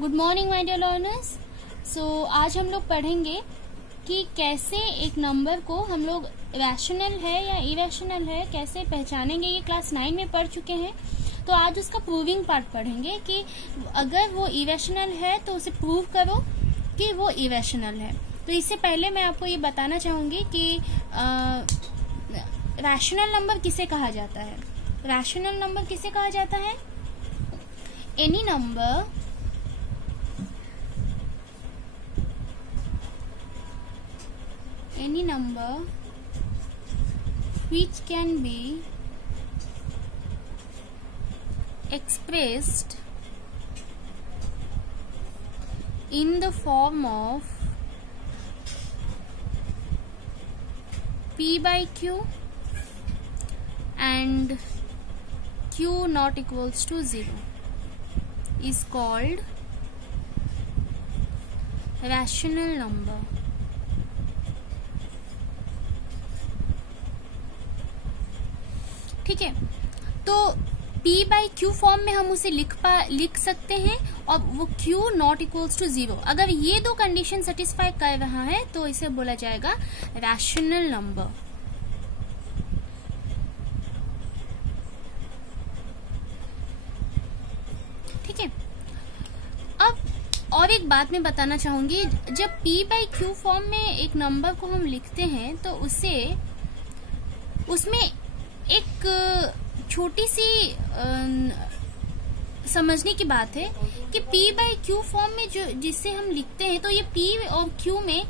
Good morning my dear learners. So आज हम लोग पढ़ेंगे कि कैसे एक नंबर को हम लोग रैशनल है या इरेशनल है कैसे पहचानेंगे। ये क्लास 9 में पढ़ चुके हैं। तो आज उसका प्रूविंग पार्ट पढ़ेंगे कि अगर वो इरेशनल है तो उसे प्रूव करो कि वो इरेशनल है। तो इससे पहले मैं आपको ये बताना चाहूंगी कि रैशनल नंबर किसे कहा जाता है। रैशनल नंबर किसे कहा जाता है? Any number which can be expressed in the form of p by q and q not equals to 0 is called rational number। ठीक है, तो p बाई क्यू फॉर्म में हम उसे लिख सकते हैं और वो q नॉट इक्वल्स टू 0। अगर ये दो कंडीशन सेटिस्फाई कर रहा है तो इसे बोला जाएगा रैशनल नंबर। ठीक है, अब और एक बात मैं बताना चाहूंगी, जब p बाई क्यू फॉर्म में एक नंबर को हम लिखते हैं तो उसमें एक छोटी सी समझने की बात है कि p बाई क्यू फॉर्म में जो जिससे हम लिखते हैं तो ये p और q में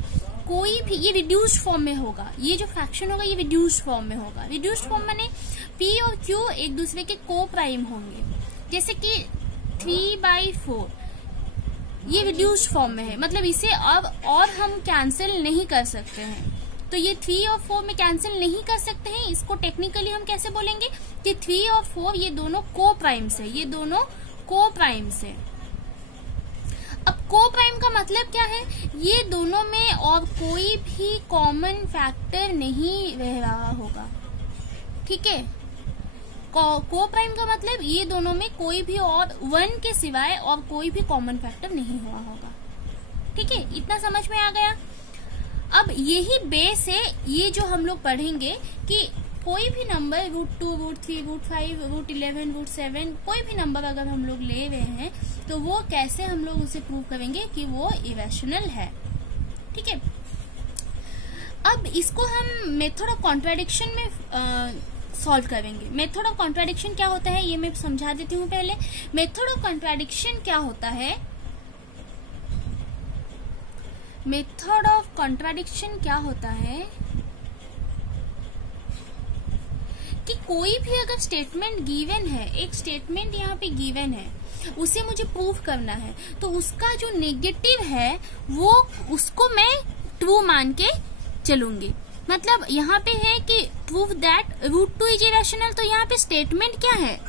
कोई भी ये रिड्यूस्ड फॉर्म में होगा। ये जो फ्रैक्शन होगा ये रिड्यूस्ड फॉर्म में होगा। रिड्यूस्ड फॉर्म माने p और q एक दूसरे के को प्राइम होंगे। जैसे कि 3/4 ये रिड्यूस्ड फॉर्म में है, मतलब इसे अब और हम कैंसिल नहीं कर सकते हैं। तो ये 3 और 4 में कैंसिल नहीं कर सकते हैं। इसको टेक्निकली हम कैसे बोलेंगे कि 3 और 4 ये दोनों को प्राइम्स है। ये दोनों को प्राइम्स है। अब को प्राइम का मतलब क्या है? ये दोनों में और कोई भी कॉमन फैक्टर नहीं रह रहा होगा। ठीक है, को प्राइम का मतलब ये दोनों में कोई भी और 1 के सिवाय और कोई भी कॉमन फैक्टर नहीं हुआ होगा। ठीक है, इतना समझ में आ गया। अब यही बेस है ये जो हम लोग पढ़ेंगे कि कोई भी नंबर √2, √3, √5, √11, √7 कोई भी नंबर अगर हम लोग ले रहे हैं तो वो कैसे हम लोग उसे प्रूव करेंगे कि वो इरेशनल है। ठीक है, अब इसको हम मेथड ऑफ कॉन्ट्राडिक्शन में सॉल्व करेंगे। मेथड ऑफ कॉन्ट्राडिक्शन क्या होता है ये मैं समझा देती हूँ पहले। मेथड ऑफ कॉन्ट्राडिक्शन क्या होता है? मेथड ऑफ कॉन्ट्राडिक्शन क्या होता है कि कोई भी अगर स्टेटमेंट गिवन है, एक स्टेटमेंट यहाँ पे गिवन है, उसे मुझे प्रूव करना है, तो उसका जो नेगेटिव है वो उसको मैं ट्रू मान के चलूंगी। मतलब यहाँ पे है कि प्रूव दैट √2 इज इरेशनल। तो यहाँ पे स्टेटमेंट क्या है?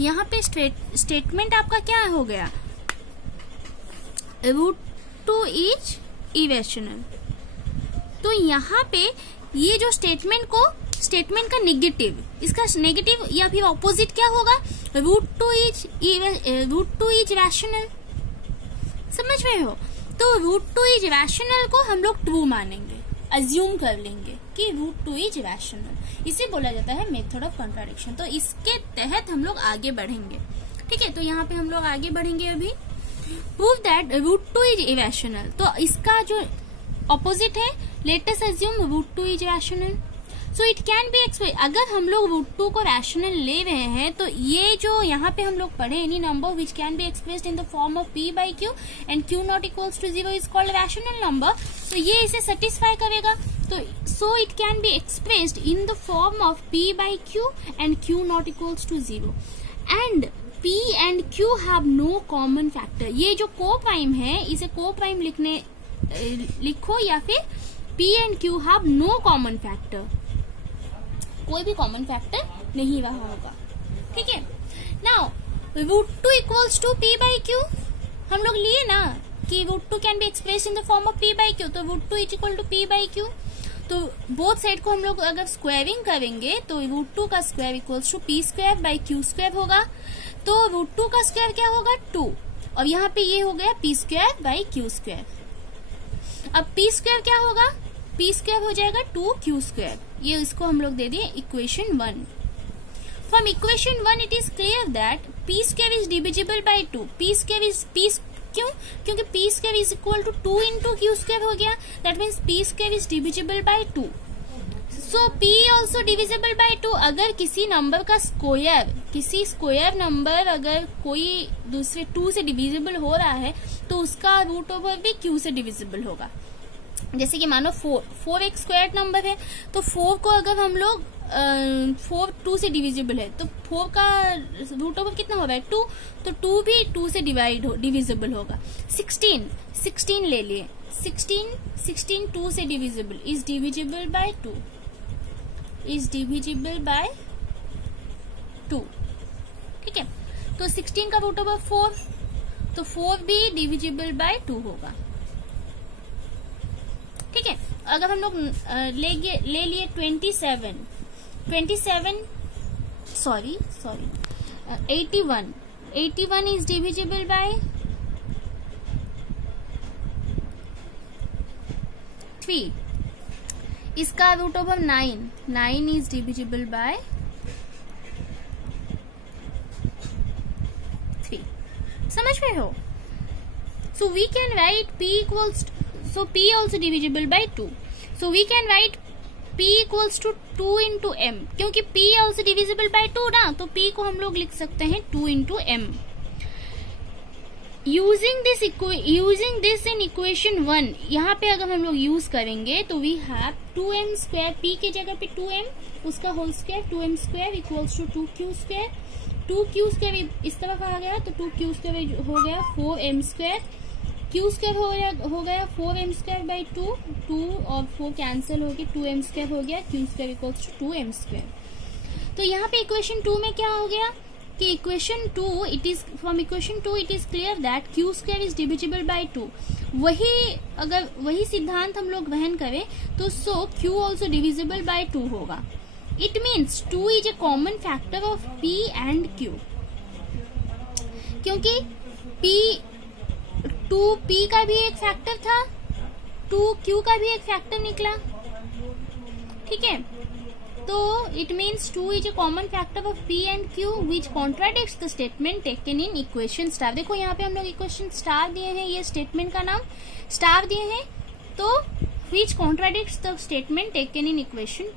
यहाँ पे स्टेटमेंट आपका क्या हो गया? √2 इज इरेशनल। तो यहाँ पे ये जो स्टेटमेंट का नेगेटिव, इसका नेगेटिव या फिर ऑपोजिट क्या होगा? √2 इज रैशनल। समझ रहे हो? तो √2 इज रैशनल को हम लोग ट्रू मानेंगे, अज्यूम कर लेंगे कि √2 इज रैशनल। इसे बोला जाता है मेथड ऑफ कॉन्ट्राडिक्शन। तो इसके तहत हम लोग आगे बढ़ेंगे। ठीक है, तो यहाँ पे हम लोग आगे बढ़ेंगे अभी। Prove that √2 is irrational. तो इसका जो ऑपोजिट है, let us assume √2 is rational. So it can be express. अगर हम लोग √2 को रैशनल ले रहे हैं तो ये जो यहाँ पे हम लोग पढ़े, any number which can be expressed in the form of p by q and q not equals to 0 is called rational number. तो ये इसे सेटिस्फाई करेगा। तो so it can be expressed in the form of p by q and q not equals to 0 and p and q have no common factor. ये जो को prime है इसे को प्राइम लिखो या फिर p and q have no common factor. कोई भी कॉमन फैक्टर नहीं रहा होगा। ठीक है, now √2 equals to p by q हम लोग लिए ना कि √2 can be express in the form of p by q। तो √2 is equal to p by q। तो बोथ साइड को हम लोग अगर स्क्वायरिंग करेंगे तो √2 का square equals to p² by q² होगा। तो √2 का स्क्वायर क्या होगा 2, और यहाँ पे ये हो गया P square by Q square. अब पी स्क्वायर क्या होगा, पी स्क्वायर हो जाएगा 2q स्क्वायर। ये इसको हम लोग दे दिए equation 1। From equation 1 it is clear that P square is divisible by 2। P square is क्यों, क्योंकि P square is equal to 2 into Q square हो गया, that means P square is divisible by 2। So P also divisible by 2। अगर किसी number का square, किसी square number अगर कोई दूसरे 2 से डिविजिबल हो रहा है तो उसका रूट ओवर भी q से डिविजिबल होगा। जैसे कि मानो 4 एक स्क्वायर नंबर है, तो 4 को अगर हम लोग 4 2 से डिविजिबल है तो 4 का रूट ओवर कितना हो रहा है 2, तो 2 भी 2 से डिविजिबल होगा। 16 ले लिए, 16 2 से divisible, is divisible bye 2, is divisible bye 2। ठीक है, तो 16 का रूट ओवर 4, तो 4 भी डिविजिबल बाय 2 होगा। ठीक है, अगर हम लोग ले लिए 81 इज डिविजिबल बाय 3। इसका root over 9 is divisible by 3। समझ में हो? So we can write P equals, so P also divisible by 2. So we can write P equals to 2 into M, क्योंकि P also divisible by 2 ना, तो P को हम लोग लिख सकते हैं 2 into M. Using this in equation 1, यहाँ पे अगर हम लोग यूज करेंगे तो we have 2m square, P के जगह पे 2m, उसका whole square 2m square equals to 2q square। 2q square इस तरफ आ गया तो 2q square हो गया 4m square, क्यू स्क्वायर हो गया 4m स्क्वायर बाई 2 और 4 कैंसिल हो गया, 2m स्क्वायर हो गया, Q square equals to 2m square. तो यहाँ पे इक्वेशन 2 में क्या हो गया कि equation 2 it is from equation 2 it is clear that Q square is divisible by 2। वही सिद्धांत हम लोग ग्रहण करें तो सो क्यू ऑल्सो डिविजिबल बाई 2 होगा। It means 2 is a common factor of p and q, क्योंकि p 2p का भी एक फैक्टर था, 2q का भी एक फैक्टर निकला। ठीक है, तो it means 2 is a common factor of p and q which contradicts the statement taken in equation star. देखो यहाँ पे हम लोग इक्वेशन स्टार दिए हैं, ये स्टेटमेंट का नाम स्टार दिए हैं, तो which contradicts the statement taken in equation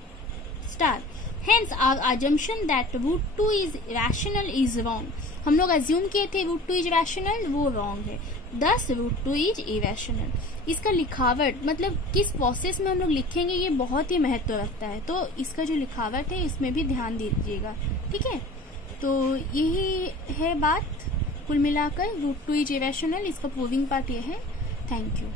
star. Hence our assumption that root 2 is rational is wrong. हम लोग अज्यूम किए थे root 2 is rational, वो wrong है। Thus root 2 is irrational. इसका लिखावट मतलब किस प्रोसेस में हम लोग लिखेंगे ये बहुत ही महत्व रखता है, तो इसका जो लिखावट है इसमें भी ध्यान दीजिएगा। ठीक है, तो यही है बात कुल मिलाकर root 2 is irrational, इसका प्रूविंग पार्ट ये है। Thank you.